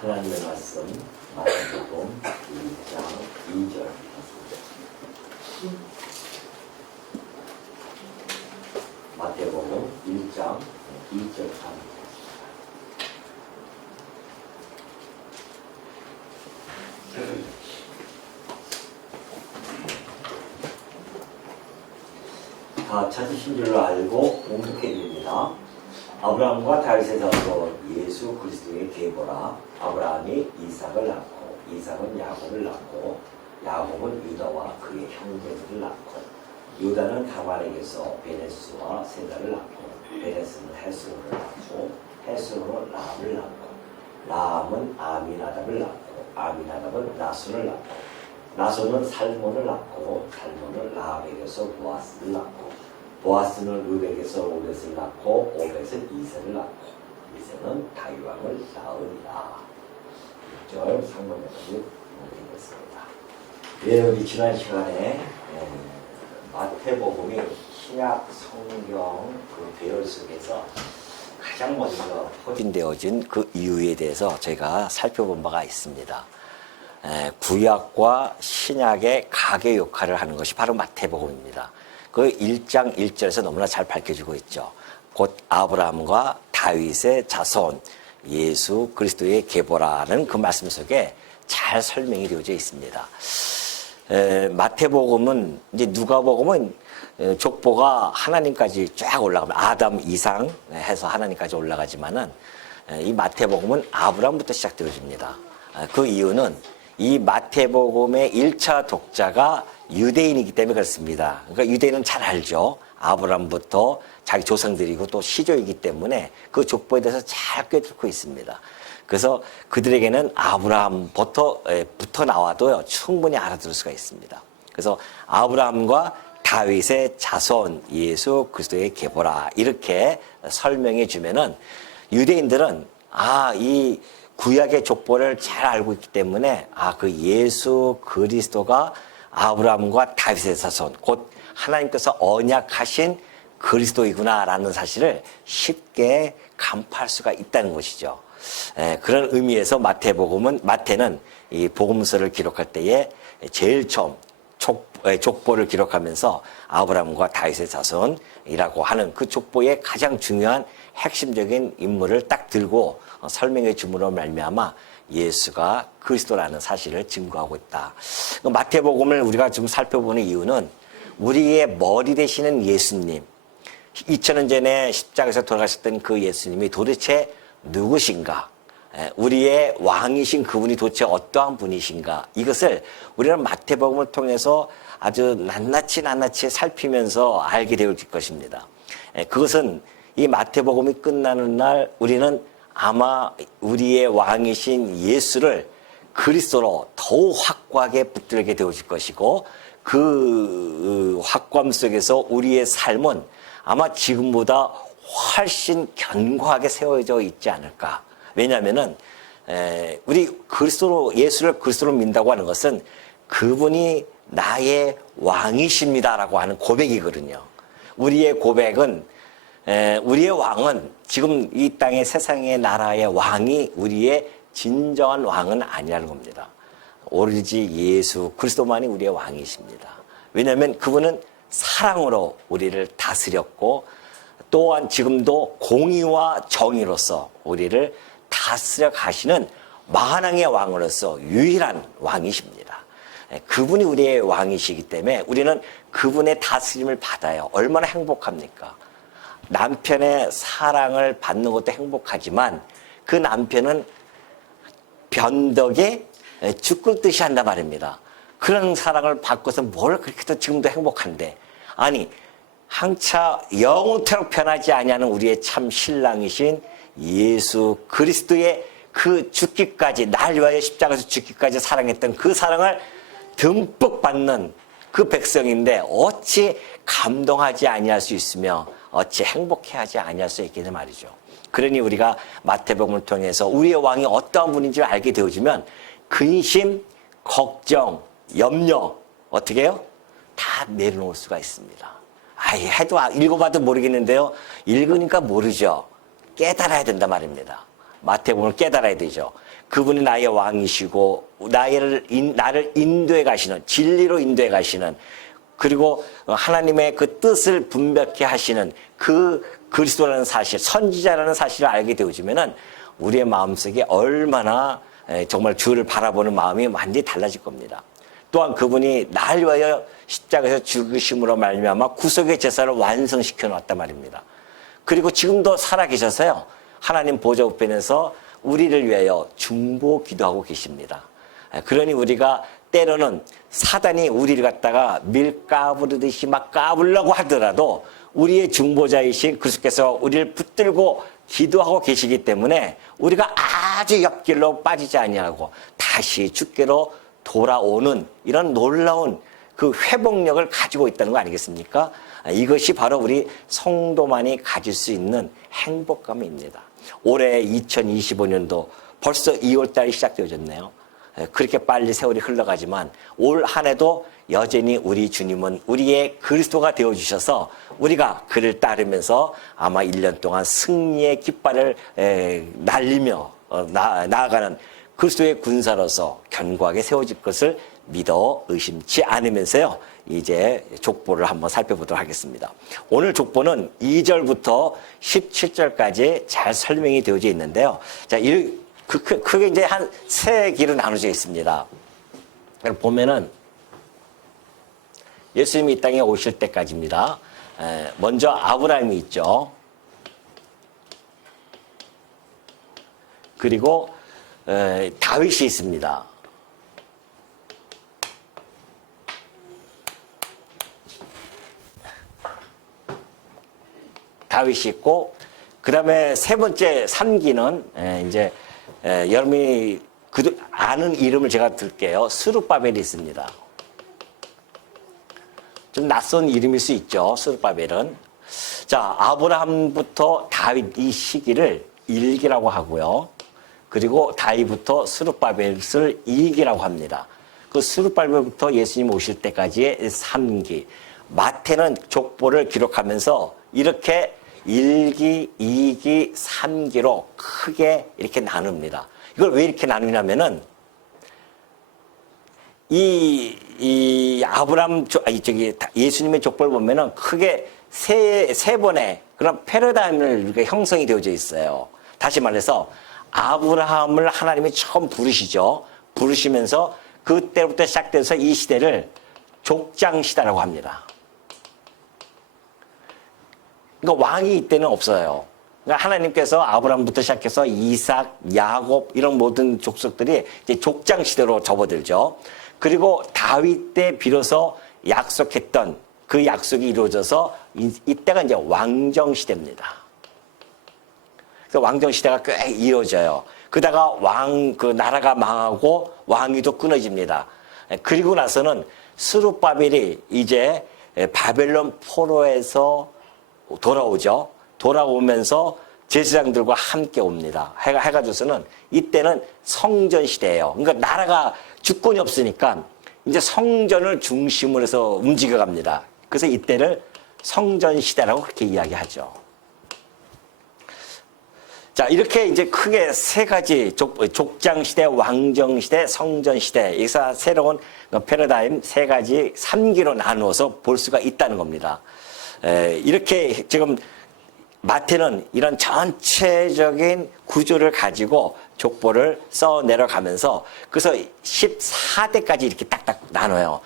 하나님의 말씀 마태복음 1장 2절 마태복음 1장 2절 다 찾으신 줄로 알고 공독해 드립니다. 아브라함과 다윗의 자손 예수 그리스도의 계보라. 아브라함이 이삭을 낳고 이삭은 야곱을 낳고 야곱은 유다와 그의 형제들을 낳고 유다는 다말에게서 베네스와 세다를 낳고 베네스는 헤스론을 낳고 헤스론은 라합을 낳고 라합은 아미나답을 낳고 아미나답은 나손을 낳고 나손은 살몬을 낳고 살몬은 라합에게서 보아스를 낳고 보아스는 르벡에서 오벳을 낳고 오벳은 이새를 낳고 이새는 다윗왕을 낳으니라. 6절 상반절까지 읽겠습니다. 예, 우리 지난 시간에 마태복음이 신약 성경 그 배열 속에서 가장 먼저 포진되어진 그 이유에 대해서 저희가 살펴본 바가 있습니다. 구약과 신약의 가계 역할을 하는 것이 바로 마태복음입니다. 그 1장 1절에서 너무나 잘 밝혀지고 있죠. 곧 아브라함과 다윗의 자손 예수 그리스도의 계보라는 그 말씀 속에 잘 설명이 되어져 있습니다. 마태복음은 이제 누가복음은 족보가 하나님까지 쫙 올라가면 아담 이상 해서 하나님까지 올라가지만은 이 마태복음은 아브라함부터 시작되어집니다. 그 이유는 이 마태복음의 1차 독자가 유대인이기 때문에 그렇습니다. 그러니까 유대인은 잘 알죠. 아브라함부터 자기 조상들이고 또 시조이기 때문에 그 족보에 대해서 잘 꿰뚫고 있습니다. 그래서 그들에게는 아브라함부터 나와도요 충분히 알아들을 수가 있습니다. 그래서 아브라함과 다윗의 자손 예수 그리스도의 계보라 이렇게 설명해 주면은 유대인들은 이 구약의 족보를 잘 알고 있기 때문에 그 예수 그리스도가 아브라함과 다윗의 자손 곧 하나님께서 언약하신 그리스도이구나라는 사실을 쉽게 간파할 수가 있다는 것이죠. 그런 의미에서 마태는 이 복음서를 기록할 때에 제일 처음 족보를 기록하면서 아브라함과 다윗의 자손이라고 하는 그 족보의 가장 중요한 핵심적인 인물을 딱 들고 설명해 줌으로 말미암아 예수가 그리스도라는 사실을 증거하고 있다. 마태복음을 우리가 좀 살펴보는 이유는 우리의 머리 되시는 예수님, 2000년 전에 십자가에서 돌아가셨던 그 예수님이 도대체 누구신가? 우리의 왕이신 그분이 도대체 어떠한 분이신가? 이것을 우리는 마태복음을 통해서 아주 낱낱이 살피면서 알게 될 것입니다. 그것은 이 마태복음이 끝나는 날 우리는 아마 우리의 왕이신 예수를 그리스도로 더욱 확고하게 붙들게 되어질 것이고 그 확고함 속에서 우리의 삶은 아마 지금보다 훨씬 견고하게 세워져 있지 않을까. 왜냐하면은 우리 예수를 그리스도로 믿는다고 하는 것은 그분이 나의 왕이십니다라고 하는 고백이거든요. 우리의 고백은 우리의 왕은 지금 이 땅의 세상의 나라의 왕이 우리의 진정한 왕은 아니라는 겁니다. 오로지 예수 그리스도만이 우리의 왕이십니다. 왜냐하면 그분은 사랑으로 우리를 다스렸고 또한 지금도 공의와 정의로서 우리를 다스려 가시는 만왕의 왕으로서 유일한 왕이십니다. 그분이 우리의 왕이시기 때문에 우리는 그분의 다스림을 받아요. 얼마나 행복합니까? 남편의 사랑을 받는 것도 행복하지만 그 남편은 변덕에 죽을 듯이 한단 말입니다. 그런 사랑을 받고서 뭘 그렇게 또 지금도 행복한데 아니 항차 영원토록 변하지 아니하는 우리의 참 신랑이신 예수 그리스도의 그 죽기까지 날 위하여 십자가에서 죽기까지 사랑했던 그 사랑을 듬뿍 받는 그 백성인데 어찌 감동하지 아니할 수 있으며 어찌 행복해하지 아니할 수 있겠냐 말이죠. 그러니 우리가 마태복음을 통해서 우리의 왕이 어떠한 분인지 알게 되어지면 근심, 걱정, 염려 어떻게 해요? 다 내려놓을 수가 있습니다. 해도 읽어봐도 모르겠는데요. 읽으니까 모르죠. 깨달아야 된단 말입니다. 마태복음을 깨달아야 되죠. 그분이 나의 왕이시고 나를 인도해 가시는, 진리로 인도해 가시는, 그리고 하나님의 그 뜻을 분별케 하시는 그 그리스도라는 사실, 선지자라는 사실을 알게 되어지면은 우리의 마음속에 얼마나 정말 주를 바라보는 마음이 완전히 달라질 겁니다. 또한 그분이 날 위하여 십자가에서 죽으심으로 말미암아 구속의 제사를 완성시켜 놨단 말입니다. 그리고 지금도 살아계셔서요, 하나님 보좌 우편에서 우리를 위하여 중보 기도하고 계십니다. 그러니 우리가 때로는 사단이 우리를 갖다가 밀 까부르듯이 막 까불려고 하더라도 우리의 중보자이신 그리스도께서 우리를 붙들고 기도하고 계시기 때문에 우리가 아주 옆길로 빠지지 아니하고 다시 주께로 돌아오는 이런 놀라운 그 회복력을 가지고 있다는 거 아니겠습니까? 이것이 바로 우리 성도만이 가질 수 있는 행복감입니다. 올해 2025년도 벌써 2월 달이 시작되어졌네요. 그렇게 빨리 세월이 흘러가지만 올 한 해도 여전히 우리 주님은 우리의 그리스도가 되어주셔서 우리가 그를 따르면서 아마 1년 동안 승리의 깃발을 날리며 나아가는 그리스도의 군사로서 견고하게 세워질 것을 믿어 의심치 않으면서요, 이제 족보를 한번 살펴보도록 하겠습니다. 오늘 족보는 2절부터 17절까지 잘 설명이 되어져 있는데요. 자, 크게 이제 한 세 기로 나눠져 있습니다. 보면은 예수님이 이 땅에 오실 때까지입니다. 먼저 아브라함이 있죠. 그리고 다윗이 있습니다. 다윗이 있고, 그 다음에 세 번째 3기는 이제 여러분이 아는 이름을 제가 들게요. 스룹바벨이 있습니다. 좀 낯선 이름일 수 있죠, 스룹바벨은. 자, 아브라함부터 다윗 이 시기를 1기라고 하고요. 그리고 다윗부터 스룹바벨을 2기라고 합니다. 그 스룹바벨부터 예수님 오실 때까지의 3기. 마태는 족보를 기록하면서 이렇게 1기, 2기, 3기로 크게 이렇게 나눕니다. 이걸 왜 이렇게 나누냐면은 예수님의 족보를 보면은 크게 세 번의 그런 패러다임을 이렇게 형성이 되어져 있어요. 다시 말해서 아브라함을 하나님이 처음 부르시죠. 부르시면서 그때부터 시작돼서 이 시대를 족장 시대라고 합니다. 그러니까 왕이 이때는 없어요. 그러니까 하나님께서 아브라함부터 시작해서 이삭, 야곱 이런 모든 족속들이 이제 족장 시대로 접어들죠. 그리고 다윗 때 비로소 약속했던 그 약속이 이루어져서 이때가 이제 왕정 시대입니다. 그래서 왕정 시대가 꽤 이루어져요. 그러다가 그 나라가 망하고 왕위도 끊어집니다. 그리고 나서는 스룹바벨이 이제 바벨론 포로에서 돌아오죠. 돌아오면서 제사장들과 함께 옵니다. 해가지고서는 이때는 성전 시대예요. 그러니까 나라가 주권이 없으니까 이제 성전을 중심으로 해서 움직여갑니다. 그래서 이때를 성전 시대라고 그렇게 이야기하죠. 자, 이렇게 이제 크게 세 가지 족장 시대, 왕정 시대, 성전 시대, 여기서 새로운 패러다임 세 가지 3기로 나누어서 볼 수가 있다는 겁니다. 이렇게 지금 마태는 이런 전체적인 구조를 가지고 족보를 써 내려가면서 그래서 14대까지 이렇게 딱딱 나눠요.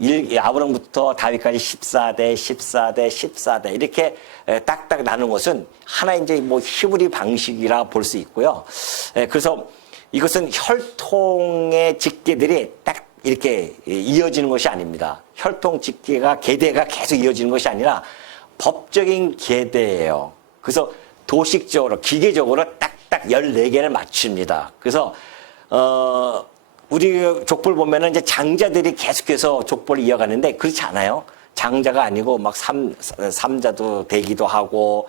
아브라함부터 다윗까지 14대, 14대, 14대 이렇게 딱딱 나눈 것은 하나 이제 뭐 히브리 방식이라 볼 수 있고요. 그래서 이것은 혈통의 직계들이 딱 이렇게 이어지는 것이 아닙니다. 혈통 직계가 계대가 계속 이어지는 것이 아니라 법적인 계대예요. 그래서 도식적으로 기계적으로 딱딱 14개를 맞춥니다. 그래서 우리 족보를 보면은 이제 장자들이 계속해서 족보를 이어가는데 그렇지 않아요. 장자가 아니고 막 삼자도 되기도 하고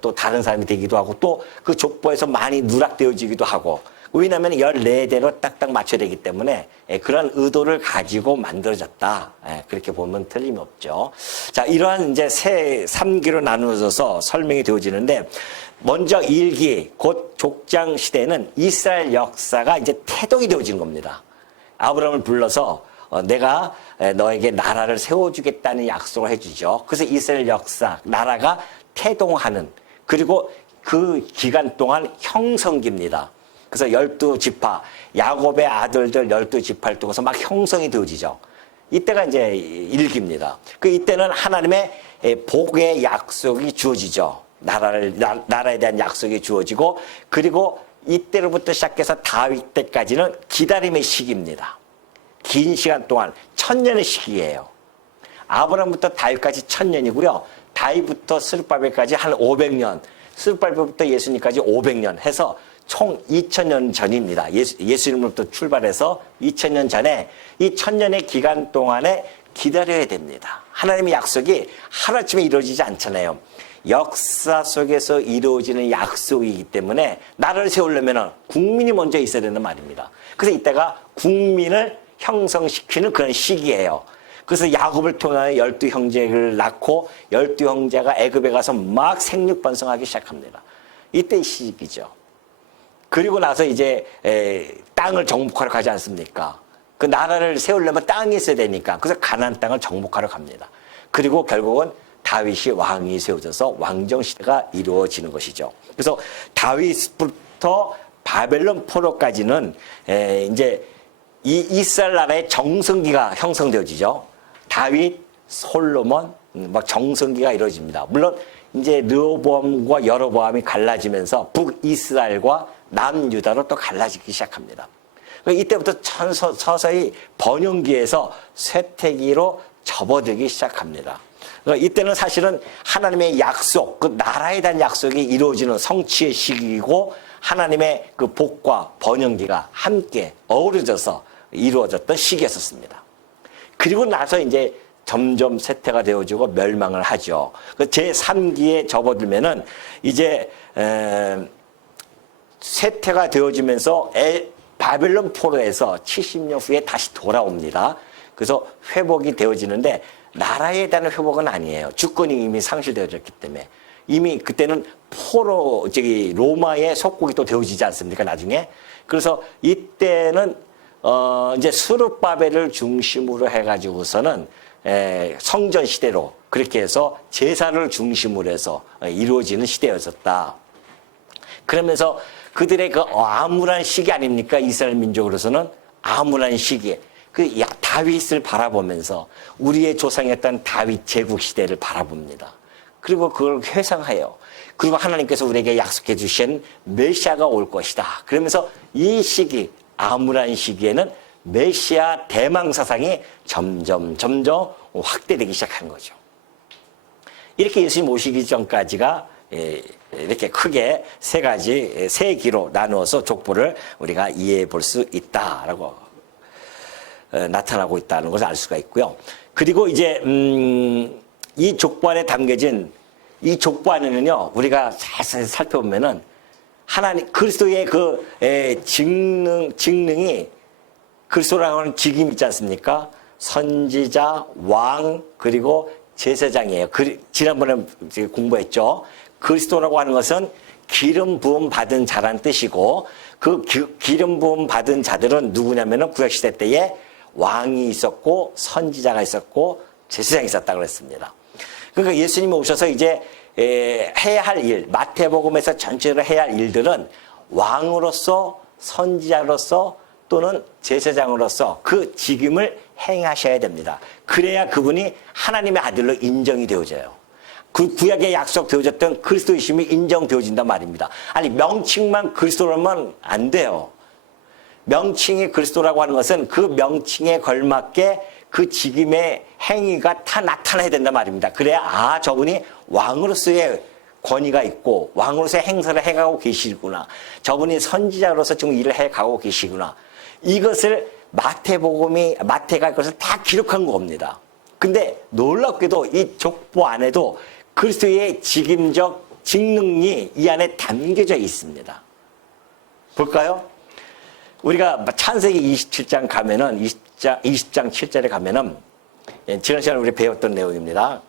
또 다른 사람이 되기도 하고 또 그 족보에서 많이 누락되어지기도 하고 왜냐하면 14대로 딱딱 맞춰야 되기 때문에 그런 의도를 가지고 만들어졌다. 그렇게 보면 틀림이 없죠. 자, 이러한 이제 세 3기로 나누어져서 설명이 되어지는데, 먼저 1기, 곧 족장 시대에는 이스라엘 역사가 이제 태동이 되어지는 겁니다. 아브라함을 불러서 내가 너에게 나라를 세워주겠다는 약속을 해주죠. 그래서 이스라엘 역사, 나라가 태동하는, 그리고 그 기간 동안 형성기입니다. 그래서 12지파, 야곱의 아들들 12지파를 통해서 막 형성이 되어지죠. 이때가 이제 1기입니다. 이때는 하나님의 복의 약속이 주어지죠. 나라에 대한 약속이 주어지고, 그리고 이때로부터 시작해서 다윗 때까지는 기다림의 시기입니다. 긴 시간 동안 1000년의 시기예요. 아브라함부터 다윗까지 1000년이고요. 다윗부터 스룹바벨까지 한 500년, 스룹바벨부터 예수님까지 500년 해서 총 2000년 전입니다. 예수님으로부터 출발해서 2000년 전에 이 1000년의 기간 동안에 기다려야 됩니다. 하나님의 약속이 하루아침에 이루어지지 않잖아요. 역사 속에서 이루어지는 약속이기 때문에 나라를 세우려면 국민이 먼저 있어야 된단 말입니다. 그래서 이때가 국민을 형성시키는 그런 시기예요. 그래서 야곱을 통하여 12형제를 낳고 12형제가 애굽에 가서 막 생육번성하기 시작합니다. 이때 시기죠. 그리고 나서 이제 땅을 정복하러 가지 않습니까? 그 나라를 세우려면 땅이 있어야 되니까. 그래서 가나안 땅을 정복하러 갑니다. 그리고 결국은 다윗이 왕이 세워져서 왕정 시대가 이루어지는 것이죠. 그래서 다윗부터 바벨론 포로까지는 이제 이 이스라엘 나라의 정성기가 형성되어지죠. 다윗, 솔로몬, 막 정성기가 이루어집니다. 물론 이제 르호보암과 여로보암이 갈라지면서 북이스라엘과 남유다로 또 갈라지기 시작합니다. 이때부터 서서히 번영기에서 쇠퇴기로 접어들기 시작합니다. 이때는 사실은 하나님의 약속, 그 나라에 대한 약속이 이루어지는 성취의 시기이고, 하나님의 그 복과 번영기가 함께 어우러져서 이루어졌던 시기였었습니다. 그리고 나서 이제 점점 쇠퇴가 되어지고 멸망을 하죠. 제3기에 접어들면은 이제 쇠퇴가 되어지면서 바벨론 포로에서 70년 후에 다시 돌아옵니다. 그래서 회복이 되어지는데 나라에 대한 회복은 아니에요. 주권이 이미 상실되어졌기 때문에. 이미 그때는 로마의 속국이 또 되어지지 않습니까, 나중에? 그래서 이때는 이제 스룹바벨을 중심으로 해가지고서는 성전 시대로 그렇게 해서 제사를 중심으로 해서 이루어지는 시대였었다. 그러면서 그들의 그 암울한 시기 아닙니까? 이스라엘 민족으로서는 암울한 시기에 다윗을 바라보면서 우리의 조상이었던 다윗 제국 시대를 바라봅니다. 그리고 그걸 회상해요. 그리고 하나님께서 우리에게 약속해 주신 메시아가 올 것이다. 그러면서 이 시기, 암울한 시기에는 메시아 대망 사상이 점점 확대되기 시작하는 거죠. 이렇게 예수님 오시기 전까지가 이렇게 크게 세 기로 나누어서 족보를 우리가 이해해 볼 수 있다라고 나타나고 있다는 것을 알 수가 있고요. 그리고 이제 이 족보 안에 담겨진 이 족보 안에는요, 우리가 자세히 살펴보면은 하나님 그리스도의 그 직능이, 그리스도라고 하는 직임 있지 않습니까? 선지자, 왕, 그리고 제사장이에요. 지난번에 공부했죠. 그리스도라고 하는 것은 기름 부음 받은 자란 뜻이고, 그 기름 부음 받은 자들은 누구냐면은 구약시대 때에 왕이 있었고 선지자가 있었고 제사장이 있었다고 그랬습니다. 그러니까 예수님이 오셔서 이제 해야 할 일, 마태복음에서 전체로 해야 할 일들은 왕으로서, 선지자로서 또는 제사장으로서 그 직임을 행하셔야 됩니다. 그래야 그분이 하나님의 아들로 인정이 되어져요. 그 구약에 약속되어졌던 그리스도이심이 인정되어진단 말입니다. 아니, 명칭만 그리스도라면 안 돼요. 명칭이 그리스도라고 하는 것은 그 명칭에 걸맞게 그 직임의 행위가 다 나타나야 된단 말입니다. 그래야 저분이 왕으로서의 권위가 있고 왕으로서의 행사를 해가고 계시구나. 저분이 선지자로서 지금 일을 해가고 계시구나. 이것을 마태가 그것을 다 기록한 겁니다. 근데 놀랍게도 이 족보 안에도 그리스도의 직임적 직능이 이 안에 담겨져 있습니다. 볼까요? 우리가 창세기 27장 가면은 20장 7절에 가면은 지난 시간에 우리 배웠던 내용입니다.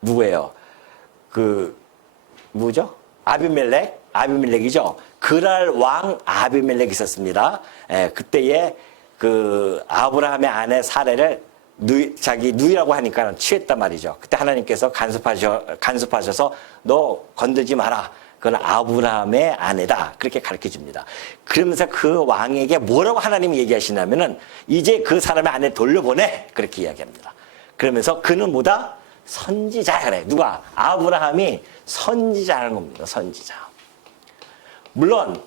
누구예요? 누구죠? 아비멜렉이죠. 그랄 왕 아비멜렉이 있었습니다. 그때에 아브라함의 아내 사레를 자기 누이라고 하니까 취했단 말이죠. 그때 하나님께서 간섭하셔서 너 건들지 마라. 그건 아브라함의 아내다. 그렇게 가르쳐 줍니다. 그러면서 그 왕에게 뭐라고 하나님이 얘기하시냐면은 이제 그 사람의 아내 돌려보내. 그렇게 이야기합니다. 그러면서 그는 뭐다? 선지자야 그래. 누가? 아브라함이 선지자라는 겁니다. 선지자. 물론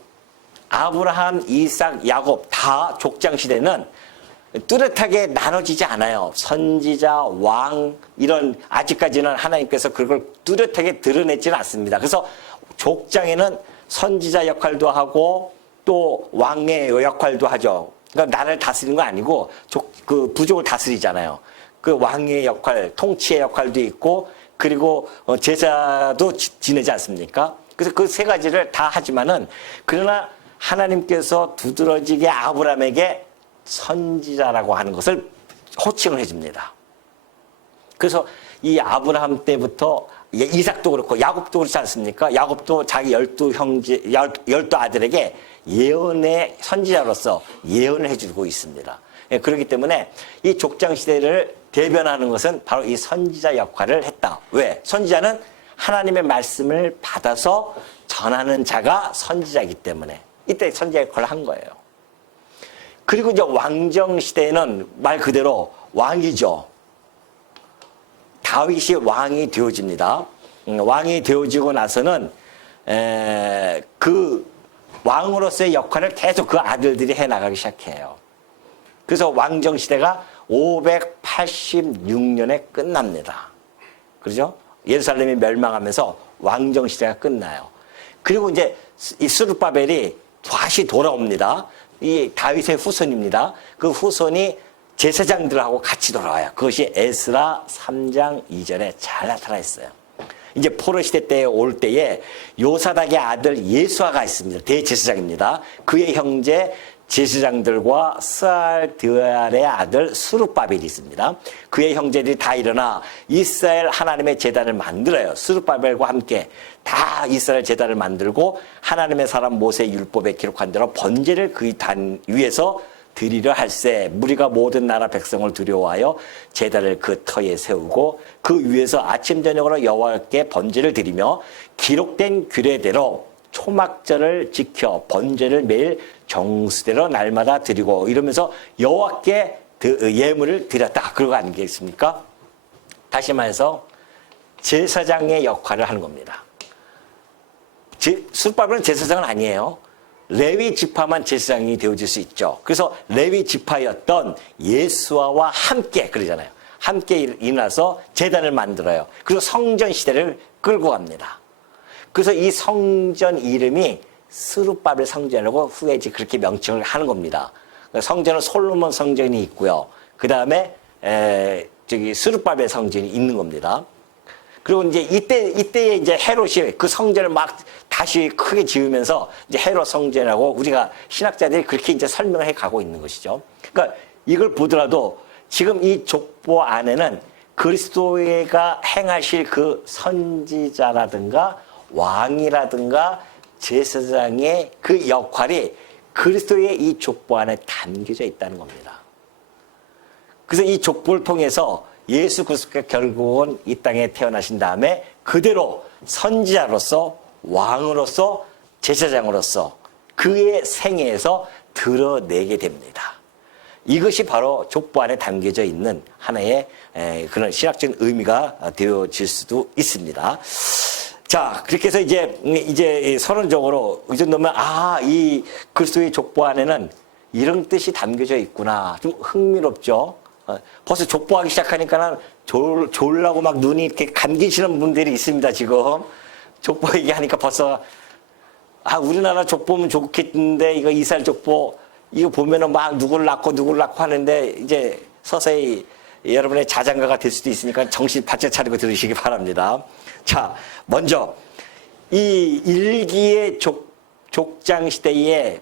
아브라함, 이삭, 야곱 다 족장 시대는 뚜렷하게 나눠지지 않아요. 선지자, 왕 이런 아직까지는 하나님께서 그걸 뚜렷하게 드러내지는 않습니다. 그래서 족장에는 선지자 역할도 하고 또 왕의 역할도 하죠. 그러니까 나라를 다스리는 거 아니고 그 부족을 다스리잖아요. 그 왕의 역할, 통치의 역할도 있고 그리고 제사도 지내지 않습니까? 그래서 그 세 가지를 다 하지만은 그러나 하나님께서 두드러지게 아브라함에게 선지자라고 하는 것을 호칭을 해줍니다. 그래서 이 아브라함 때부터 이삭도 그렇고 야곱도 그렇지 않습니까? 야곱도 자기 12 아들에게 예언의 선지자로서 예언을 해주고 있습니다. 그렇기 때문에 이 족장 시대를 대변하는 것은 바로 이 선지자 역할을 했다. 왜? 선지자는 하나님의 말씀을 받아서 전하는 자가 선지자이기 때문에 이때 선지자 역할을 한 거예요. 그리고 이제 왕정 시대에는 말 그대로 왕이죠. 다윗이 왕이 되어집니다. 왕이 되어지고 나서는 그 왕으로서의 역할을 계속 그 아들들이 해나가기 시작해요. 그래서 왕정 시대가 586년에 끝납니다. 그렇죠? 예루살렘이 멸망하면서 왕정 시대가 끝나요. 그리고 이제 이 스룹바벨이 다시 돌아옵니다. 이 다윗의 후손입니다. 그 후손이 제사장들하고 같이 돌아와요. 그것이 에스라 3장 2절에 잘 나타나 있어요. 이제 포로 시대 때에 올 때에 요사닥의 아들 예수아가 있습니다. 대제사장입니다. 그의 형제 제사장들과 스알드알의 아들 스룹바벨이 있습니다. 그의 형제들이 다 일어나 이스라엘 하나님의 제단을 만들어요. 스룹바벨과 함께 다 이스라엘 제단을 만들고 하나님의 사람 모세 율법에 기록한 대로 번제를 그 단 위에서 드리려 할세 무리가 모든 나라 백성을 두려워하여 제단을 그 터에 세우고 그 위에서 아침 저녁으로 여호와께 번제를 드리며 기록된 규례대로 초막절을 지켜 번제를 매일 정수대로 날마다 드리고 이러면서 여호와께 예물을 드렸다. 그러고 아니겠습니까? 다시 말해서 제사장의 역할을 하는 겁니다. 스룹바벨은 제사장은 아니에요. 레위 지파만 제사장이 되어질 수 있죠. 그래서 레위 지파였던 예수아와 함께 그러잖아요. 함께 일어나서 제단을 만들어요. 그리고 성전 시대를 끌고 갑니다. 그래서 이 성전 이름이 스룹바벨 성전이라고 후에 이제 그렇게 명칭을 하는 겁니다. 성전은 솔로몬 성전이 있고요. 그 다음에 스룹바벨 성전이 있는 겁니다. 그리고 이제 이때에 이제 헤롯이 그 성전을 막 다시 크게 지으면서 이제 헤롯 성전이라고 우리가 신학자들이 그렇게 이제 설명을 해 가고 있는 것이죠. 그러니까 이걸 보더라도 지금 이 족보 안에는 그리스도가 행하실 그 선지자라든가 왕이라든가 제사장의 그 역할이 그리스도의 이 족보 안에 담겨져 있다는 겁니다. 그래서 이 족보를 통해서 예수 그리스도가 결국은 이 땅에 태어나신 다음에 그대로 선지자로서 왕으로서 제사장으로서 그의 생애에서 드러내게 됩니다. 이것이 바로 족보 안에 담겨져 있는 하나의 그런 신학적인 의미가 되어질 수도 있습니다. 자, 그렇게 해서 이제 서론적으로 이 정도면 이 그리스도의 족보 안에는 이런 뜻이 담겨져 있구나. 좀 흥미롭죠. 벌써 족보하기 시작하니까는 졸라고 막 눈이 이렇게 감기시는 분들이 있습니다, 지금. 족보 얘기하니까 벌써, 우리나라 족보면 좋겠는데, 이거 이스라엘 족보, 이거 보면은 막 누구를 낳고 하는데, 이제 서서히 여러분의 자장가가 될 수도 있으니까 정신 바짝 차리고 들으시기 바랍니다. 자, 먼저, 이 일기의 족장 시대에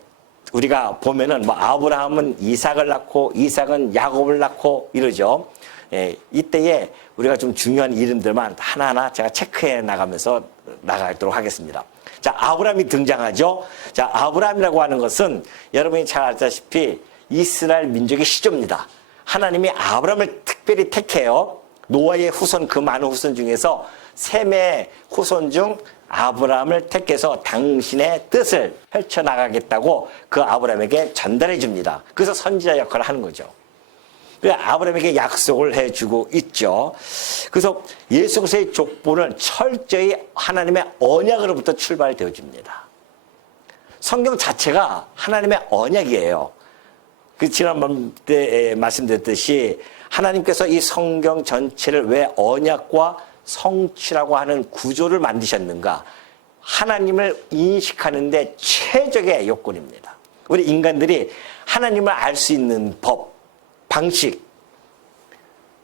우리가 보면은 뭐 아브라함은 이삭을 낳고 이삭은 야곱을 낳고 이러죠. 예, 이때에 우리가 좀 중요한 이름들만 하나하나 제가 체크해 나가면서 나가도록 하겠습니다. 자, 아브라함이 등장하죠. 자, 아브라함이라고 하는 것은 여러분이 잘 알다시피 이스라엘 민족의 시조입니다. 하나님이 아브라함을 특별히 택해요. 노아의 후손, 그 많은 후손 중에서 셈의 후손 중 아브라함을 택해서 당신의 뜻을 펼쳐나가겠다고 그 아브라함에게 전달해 줍니다. 그래서 선지자 역할을 하는 거죠. 그래서 아브라함에게 약속을 해주고 있죠. 그래서 예수 그리스도의 족보는 철저히 하나님의 언약으로부터 출발되어 줍니다. 성경 자체가 하나님의 언약이에요. 그 지난번 때 말씀드렸듯이 하나님께서 이 성경 전체를 왜 언약과 성취라고 하는 구조를 만드셨는가? 하나님을 인식하는데 최적의 요건입니다. 우리 인간들이 하나님을 알 수 있는 법, 방식,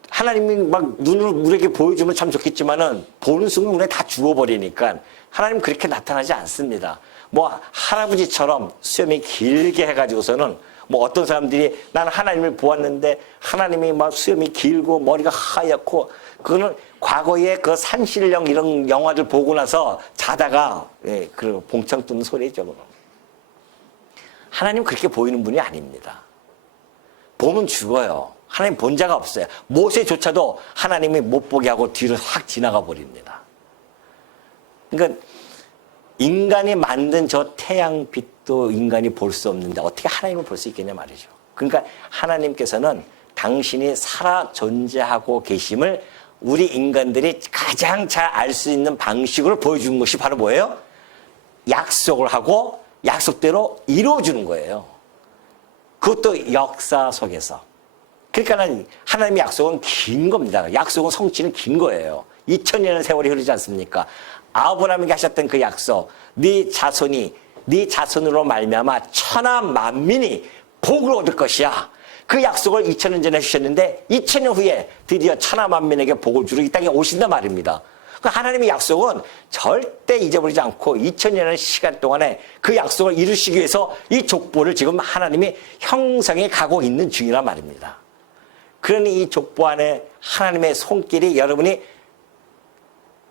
하나님이 막 눈으로 우리에게 보여주면 참 좋겠지만은 보는 순간 눈에 다 죽어버리니까 하나님 그렇게 나타나지 않습니다. 뭐 할아버지처럼 수염이 길게 해가지고서는 뭐 어떤 사람들이 나는 하나님을 보았는데 하나님이 막 수염이 길고 머리가 하얗고 그거는 과거에 그 산신령 이런 영화들 보고 나서 자다가 그 봉창 뚫는 소리죠. 하나님 그렇게 보이는 분이 아닙니다. 보면 죽어요. 하나님 본 자가 없어요. 모세조차도 하나님이 못 보게 하고 뒤로 확 지나가 버립니다. 그러니까 인간이 만든 저 태양빛도 인간이 볼 수 없는데 어떻게 하나님을 볼 수 있겠냐 말이죠. 그러니까 하나님께서는 당신이 살아 존재하고 계심을 우리 인간들이 가장 잘 알 수 있는 방식으로 보여주는 것이 바로 뭐예요? 약속을 하고 약속대로 이루어주는 거예요. 그것도 역사 속에서. 그러니까 하나님의 약속은 긴 겁니다. 약속은 성취는 긴 거예요. 2000년의 세월이 흐르지 않습니까? 아브라함에게 하셨던 그 약속, 네 자손으로 말미암아 천하 만민이 복을 얻을 것이야. 그 약속을 2000년 전에 해주셨는데 2000년 후에 드디어 천하 만민에게 복을 주러 이 땅에 오신단 말입니다. 하나님의 약속은 절대 잊어버리지 않고 2000년의 시간 동안에 그 약속을 이루시기 위해서 이 족보를 지금 하나님이 형성해 가고 있는 중이란 말입니다. 그러니 이 족보 안에 하나님의 손길이 여러분이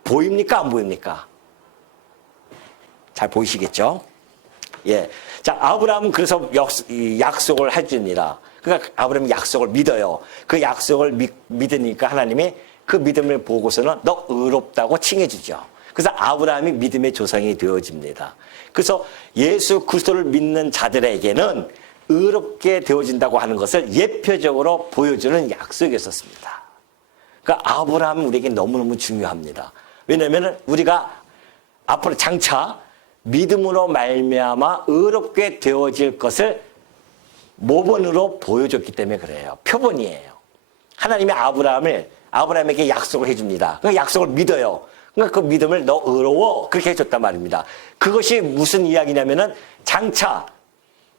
보입니까? 안 보입니까? 잘 보이시겠죠? 예. 자, 아브라함은 그래서 약속을 해줍니다. 그러니까 아브라함이 약속을 믿어요. 그 약속을 믿으니까 하나님이 그 믿음을 보고서는 너 의롭다고 칭해주죠. 그래서 아브라함이 믿음의 조상이 되어집니다. 그래서 예수 그리스도를 믿는 자들에게는 의롭게 되어진다고 하는 것을 예표적으로 보여주는 약속이었습니다. 그러니까 아브라함은 우리에게 너무너무 중요합니다. 왜냐하면 우리가 앞으로 장차 믿음으로 말미암아 의롭게 되어질 것을 모본으로 보여줬기 때문에 그래요. 표본이에요. 하나님이 아브라함에게 약속을 해줍니다. 그 약속을 믿어요. 그러니까 그 믿음을 너 의로워 그렇게 해줬단 말입니다. 그것이 무슨 이야기냐면은 장차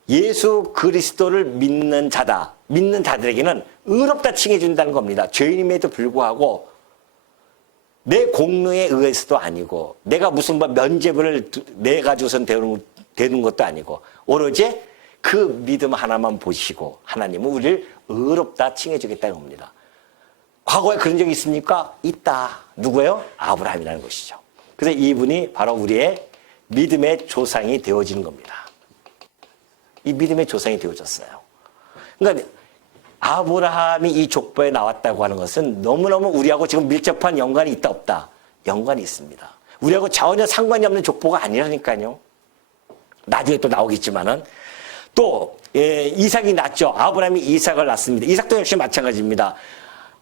예수 그리스도를 믿는 자들에게는 의롭다 칭해준다는 겁니다. 죄인임에도 불구하고 내 공로에 의해서도 아니고 내가 무슨 면죄부를 내가지고선 되는 것도 아니고 오로지 그 믿음 하나만 보시고 하나님은 우리를 의롭다 칭해주겠다는 겁니다. 과거에 그런 적이 있습니까? 있다. 누구예요? 아브라함이라는 것이죠. 그래서 이분이 바로 우리의 믿음의 조상이 되어지는 겁니다. 이 믿음의 조상이 되어졌어요. 그러니까 아브라함이 이 족보에 나왔다고 하는 것은 너무너무 우리하고 지금 밀접한 연관이 있다 없다? 연관이 있습니다. 우리하고 전혀 상관이 없는 족보가 아니라니까요. 나중에 또 나오겠지만은 또 이삭이 낳죠. 아브라함이 이삭을 낳습니다. 이삭도 역시 마찬가지입니다.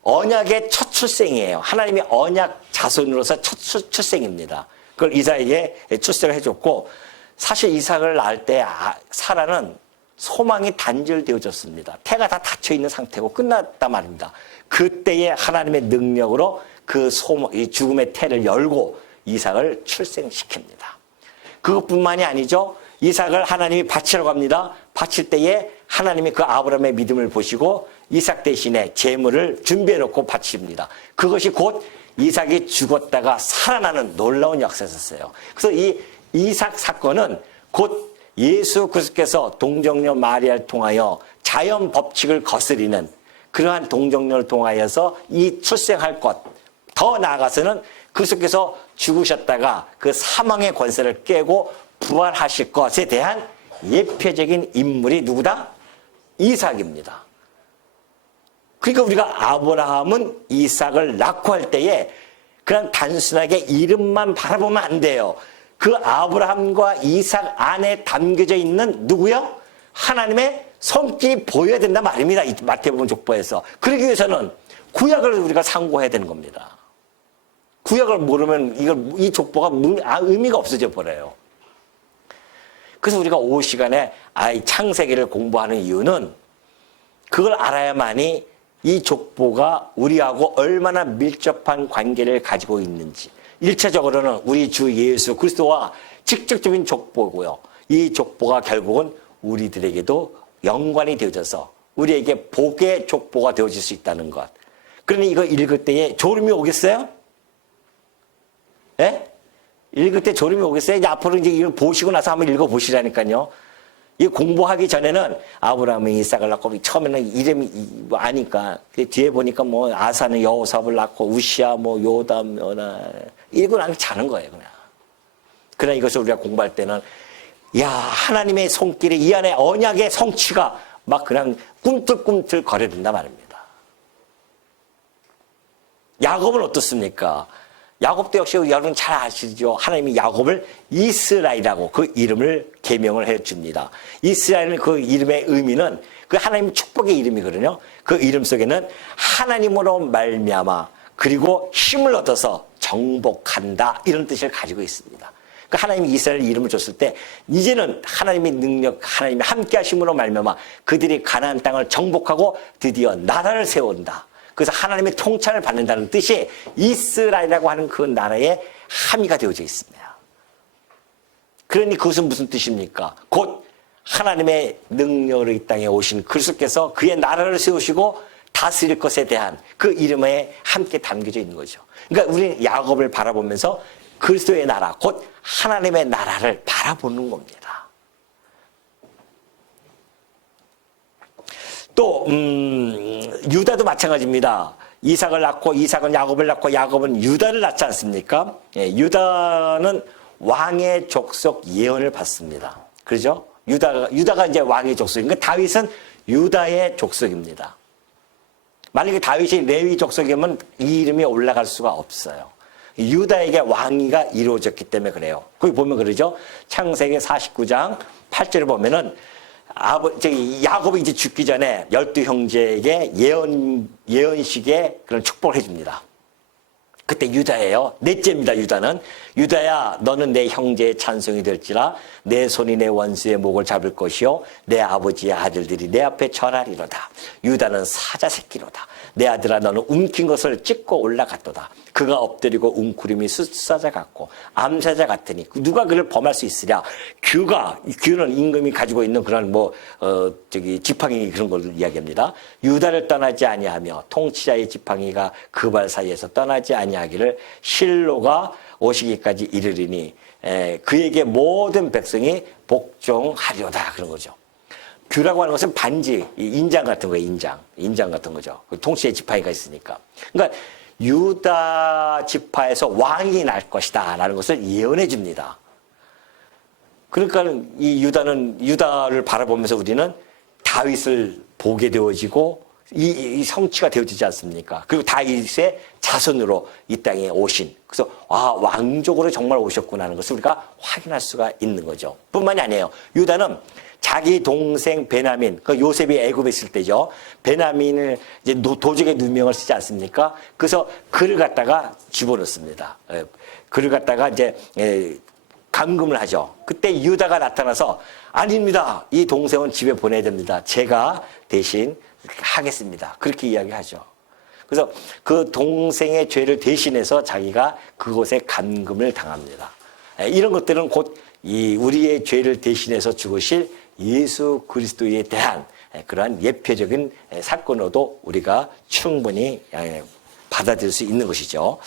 언약의 첫 출생이에요. 하나님이 언약 자손으로서 첫 출생입니다. 그걸 이삭에게 출생을 해줬고 사실 이삭을 낳을 때 사라는 소망이 단절되어졌습니다. 태가 다 닫혀있는 상태고 끝났단 말입니다. 그때에 하나님의 능력으로 그 죽음의 태를 열고 이삭을 출생시킵니다. 그것뿐만이 아니죠. 이삭을 하나님이 바치라고 합니다. 바칠 때에 하나님이 그 아브라함의 믿음을 보시고 이삭 대신에 제물을 준비해놓고 바칩니다. 그것이 곧 이삭이 죽었다가 살아나는 놀라운 역사였어요. 그래서 이 이삭 사건은 곧 예수 그리스도께서 동정녀 마리아를 통하여 자연 법칙을 거스리는 그러한 동정녀를 통하여서 이 출생할 것, 더 나아가서는 그리스도께서 죽으셨다가 그 사망의 권세를 깨고 부활하실 것에 대한 예표적인 인물이 누구다? 이삭입니다. 그러니까 우리가 아브라함은 이삭을 낳고 할 때에 그냥 단순하게 이름만 바라보면 안 돼요. 그 아브라함과 이삭 안에 담겨져 있는 누구요? 하나님의 손길이 보여야 된다 말입니다. 이 마태복음 족보에서. 그러기 위해서는 구약을 우리가 참고해야 되는 겁니다. 구약을 모르면 이 족보가 의미가 없어져 버려요. 그래서 우리가 오후 시간에 창세기를 공부하는 이유는 그걸 알아야만이 이 족보가 우리하고 얼마나 밀접한 관계를 가지고 있는지, 1차적으로는 우리 주 예수 그리스도와 직접적인 족보고요. 이 족보가 결국은 우리들에게도 연관이 되어져서 우리에게 복의 족보가 되어질 수 있다는 것. 그러니 이거 읽을 때에 졸음이 오겠어요? 예? 읽을 때 졸음이 오겠어요? 이제 앞으로 이제 이걸 보시고 나서 한번 읽어보시라니까요. 이 공부하기 전에는 아브라함이 이삭을 낳고 처음에는 이름이 뭐 아니까 뒤에 보니까 뭐 아사는 여호삽을 낳고 우시아 뭐 요담 이거 나는 자는 거예요 그냥. 그러나 이것을 우리가 공부할 때는 야 하나님의 손길이 이 안에 언약의 성취가 막 그냥 꿈틀꿈틀 거려든다 말입니다. 야곱은 어떻습니까? 야곱도 역시 여러분 잘 아시죠? 하나님이 야곱을 이스라엘이라고 그 이름을 계명을 해줍니다. 이스라엘은 그 이름의 의미는 그 하나님 축복의 이름이거든요. 그 이름 속에는 하나님으로 말미암아 그리고 힘을 얻어서 정복한다 이런 뜻을 가지고 있습니다. 그 하나님이 이스라엘 이름을 줬을 때 이제는 하나님의 능력, 하나님의 함께하심으로 말미암아 그들이 가나안 땅을 정복하고 드디어 나라를 세운다. 그래서 하나님의 통찰을 받는다는 뜻이 이스라엘이라고 하는 그 나라의 함의가 되어져 있습니다. 그러니 그것은 무슨 뜻입니까? 곧 하나님의 능력으로 이 땅에 오신 그리스도께서 그의 나라를 세우시고 다스릴 것에 대한 그 이름에 함께 담겨져 있는 거죠. 그러니까 우리는 야곱을 바라보면서 그리스도의 나라, 곧 하나님의 나라를 바라보는 겁니다. 또 유다도 마찬가지입니다. 이삭을 낳고 이삭은 야곱을 낳고 야곱은 유다를 낳지 않습니까? 예, 유다는 왕의 족속 예언을 받습니다. 그렇죠? 유다가 이제 왕의 족속인가? 다윗은 유다의 족속입니다. 만약에 다윗이 레위 족속이면 이 이름이 올라갈 수가 없어요. 유다에게 왕위가 이루어졌기 때문에 그래요. 거기 보면 그러죠? 창세기 49장 8절을 보면은 야곱이 이제 죽기 전에 12형제에게 예언식에 그런 축복을 해줍니다. 그때 유다예요. 넷째입니다, 유다는. 유다야, 너는 내 형제의 찬송이 될지라 내 손이 내 원수의 목을 잡을 것이요 내 아버지의 아들들이 내 앞에 절하리로다. 유다는 사자 새끼로다. 내 아들아, 너는 움킨 것을 찢고 올라갔도다. 그가 엎드리고 웅크림이 숫사자 같고 암사자 같으니 누가 그를 범할 수 있으랴. 규는 임금이 가지고 있는 그런 지팡이 그런 걸 이야기합니다. 유다를 떠나지 아니하며 통치자의 지팡이가 그 발 사이에서 떠나지 아니하기를 실로가 오시기까지 이르리니 그에게 모든 백성이 복종하리로다 그런 거죠. 규라고 하는 것은 반지, 인장 같은 거예요. 인장 같은 거죠. 통치의 지팡이가 있으니까. 그러니까 유다 지파에서 왕이 날 것이다 라는 것을 예언해 줍니다. 그러니까 이 유다를 바라보면서 우리는 다윗을 보게 되어지고 이 성취가 되어지지 않습니까? 그리고 다윗의 자손으로 이 땅에 오신, 그래서 왕족으로 정말 오셨구나 하는 것을 우리가 확인할 수가 있는 거죠. 뿐만이 아니에요. 유다는 자기 동생 베냐민, 그 요셉이 애굽에 있을 때죠. 베냐민을 이제 도적의 누명을 쓰지 않습니까? 그래서 그를 갖다가 집어넣습니다. 그를 갖다가 이제 감금을 하죠. 그때 유다가 나타나서 아닙니다. 이 동생은 집에 보내야 됩니다. 제가 대신 하겠습니다. 그렇게 이야기하죠. 그래서 그 동생의 죄를 대신해서 자기가 그곳에 감금을 당합니다. 이런 것들은 곧 우리의 죄를 대신해서 죽으실 예수 그리스도에 대한 그러한 예표적인 사건으로도 우리가 충분히 받아들일 수 있는 것이죠.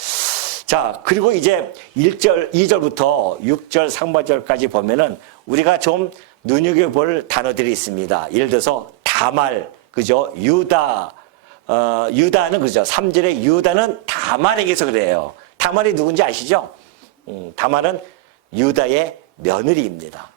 자, 그리고 이제 1절, 2절부터 6절 상반절까지 보면은 우리가 좀 눈여겨볼 단어들이 있습니다. 예를 들어서 다말, 그죠? 유다, 유다는 그죠? 3절에 유다는 다말에게서 그래요. 다말이 누군지 아시죠? 다말은 유다의 며느리입니다.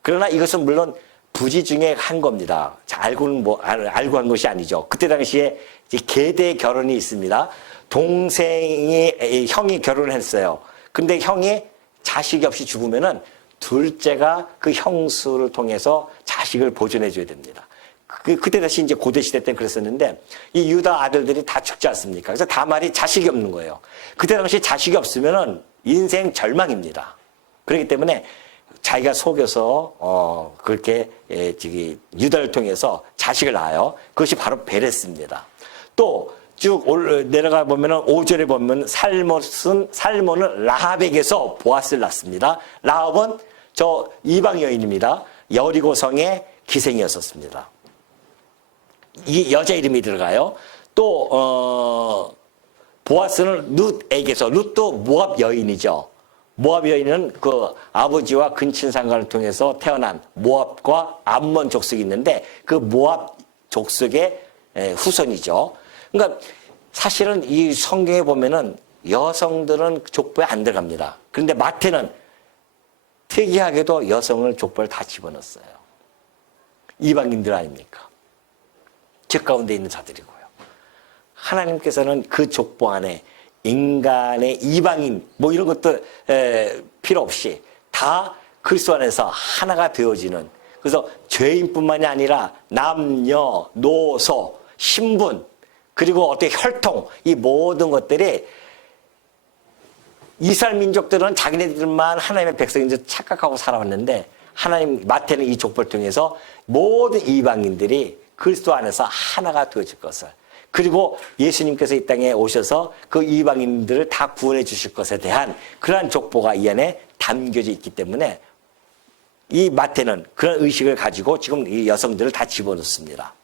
그러나 이것은 물론 부지 중에 한 겁니다. 알고 한 것이 아니죠. 그때 당시에 계대 결혼이 있습니다. 형이 결혼을 했어요. 근데 형이 자식이 없이 죽으면은 둘째가 그 형수를 통해서 자식을 보존해 줘야 됩니다. 그때 다시 이제 고대시대 때는 그랬었는데 이 유다 아들들이 다 죽지 않습니까? 그래서 다말이 자식이 없는 거예요. 그때 당시 자식이 없으면은 인생 절망입니다. 그렇기 때문에 자기가 속여서 그렇게 유다를 통해서 자식을 낳아요. 그것이 바로 베레스입니다. 또 쭉 내려가 보면은 5절에 보면 살몬은 라합에게서 보아스를 낳습니다. 라합은 저 이방 여인입니다. 여리고성의 기생이었었습니다. 이 여자 이름이 들어가요. 또 보아스는 룻에게서, 룻도 모압 여인이죠. 모압 여인은 그 아버지와 근친상간을 통해서 태어난 모압과 암몬 족속이 있는데 그 모압 족속의 후손이죠. 그러니까 사실은 이 성경에 보면은 여성들은 족보에 안 들어갑니다. 그런데 마태는 특이하게도 여성을 족보를 다 집어넣었어요. 이방인들 아닙니까? 죄 가운데 있는 자들이고요. 하나님께서는 그 족보 안에 인간의 이방인 뭐 이런 것도 필요 없이 다 그리스도 안에서 하나가 되어지는, 그래서 죄인뿐만이 아니라 남녀, 노소, 신분, 그리고 어떻게 혈통, 이 모든 것들이 이스라엘 민족들은 자기네들만 하나님의 백성인 줄 착각하고 살아왔는데 하나님 마태는 이 족보를 통해서 모든 이방인들이 그리스도 안에서 하나가 되어질 것을, 그리고 예수님께서 이 땅에 오셔서 그 이방인들을 다 구원해 주실 것에 대한 그러한 족보가 이 안에 담겨져 있기 때문에 이 마태는 그런 의식을 가지고 지금 이 여성들을 다 집어넣습니다.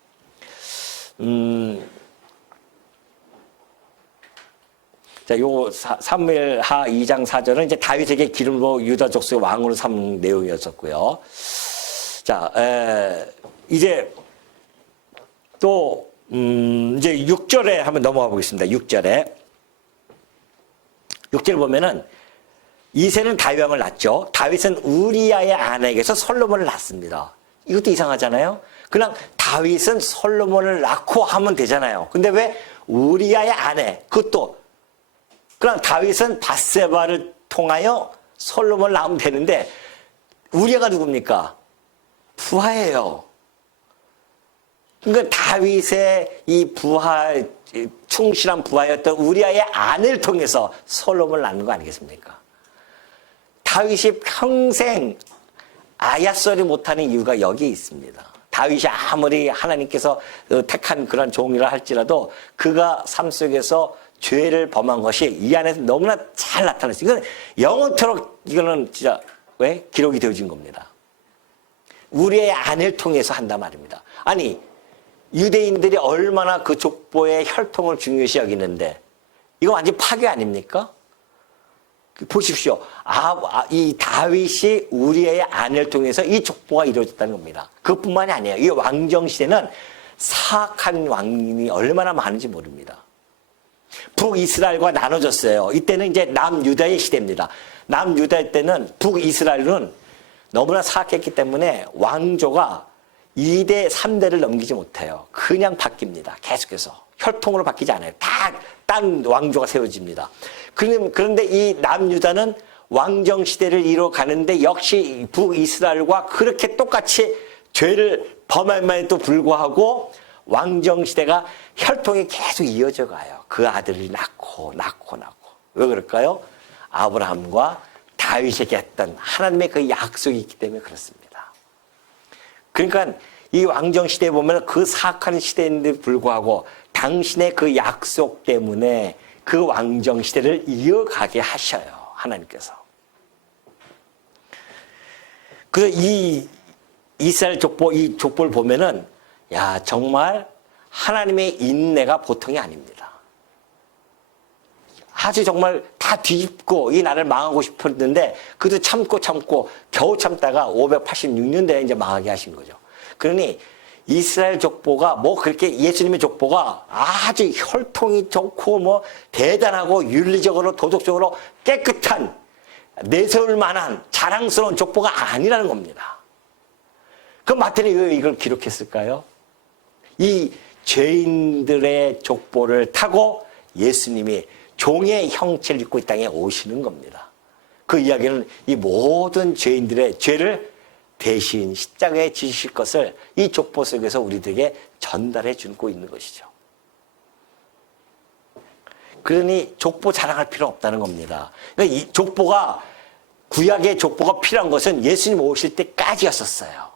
자, 요 사무엘하 2장 4절은 이제 다윗에게 기름으로 유다 족속의 왕으로 삼는 내용이었었고요. 자, 이제 또 이제 6절에 한번 넘어가 보겠습니다. 6절에 보면은 이새는 다윗 왕을 낳죠. 다윗은 우리아의 아내에게서 솔로몬을 낳습니다. 이것도 이상하잖아요. 그냥 다윗은 솔로몬을 낳고 하면 되잖아요. 근데 왜 우리아의 아내, 그것도 그냥 다윗은 밧세바를 통하여 솔로몬을 낳으면 되는데 우리아가 누굽니까? 부하예요. 그러니까 다윗의 이 부하, 충실한 부하였던 우리아의 아내를 통해서 솔로몬을 낳는 거 아니겠습니까? 다윗이 평생 아야소리 못하는 이유가 여기에 있습니다. 다윗이 아무리 하나님께서 택한 그런 종이라 할지라도 그가 삶 속에서 죄를 범한 것이 이 안에서 너무나 잘 나타났어요. 이건 영원토록 이거는 진짜 왜 기록이 되어진 겁니다. 우리의 아내를 통해서 한단 말입니다. 아니 유대인들이 얼마나 그 족보의 혈통을 중요시 여기는데 이거 완전 파괴 아닙니까? 보십시오. 이 다윗이 우리의 아내를 통해서 이 족보가 이루어졌다는 겁니다. 그뿐만이 아니에요. 이 왕정시대는 사악한 왕이 얼마나 많은지 모릅니다. 북이스라엘과 나눠졌어요. 이때는 이제 남유다의 시대입니다. 남유다 때는 북이스라엘은 너무나 사악했기 때문에 왕조가 2대, 3대를 넘기지 못해요. 그냥 바뀝니다. 계속해서. 혈통으로 바뀌지 않아요. 다 딴 왕조가 세워집니다. 그런데 이 남유다는 왕정시대를 이뤄가는데 역시 북이스라엘과 그렇게 똑같이 죄를 범함에도 불구하고 왕정시대가 혈통이 계속 이어져 가요. 그 아들이 낳고. 왜 그럴까요? 아브라함과 다윗에게 했던 하나님의 그 약속이 있기 때문에 그렇습니다. 그러니까 이 왕정시대에 보면 그 사악한 시대인데도 불구하고 당신의 그 약속 때문에 그 왕정시대를 이어가게 하셔요. 하나님께서. 그래서 이 이스라엘 족보, 이 족보를 보면은 야, 정말 하나님의 인내가 보통이 아닙니다. 아주 정말 다 뒤집고 이 나라를 망하고 싶었는데 그도 참고 겨우 참다가 586년대에 이제 망하게 하신 거죠. 그러니 이스라엘 족보가 뭐 그렇게 예수님의 족보가 아주 혈통이 좋고 뭐 대단하고 윤리적으로 도덕적으로 깨끗한 내세울 만한 자랑스러운 족보가 아니라는 겁니다. 그럼 마태는 왜 이걸 기록했을까요? 이 죄인들의 족보를 타고 예수님이 종의 형체를 입고 이 땅에 오시는 겁니다. 그 이야기는 이 모든 죄인들의 죄를 대신 십자가에 지실 것을 이 족보 속에서 우리들에게 전달해 주고 있는 것이죠. 그러니 족보 자랑할 필요 없다는 겁니다. 그러니까 이 족보가 구약의 족보가 필요한 것은 예수님 오실 때까지였었어요.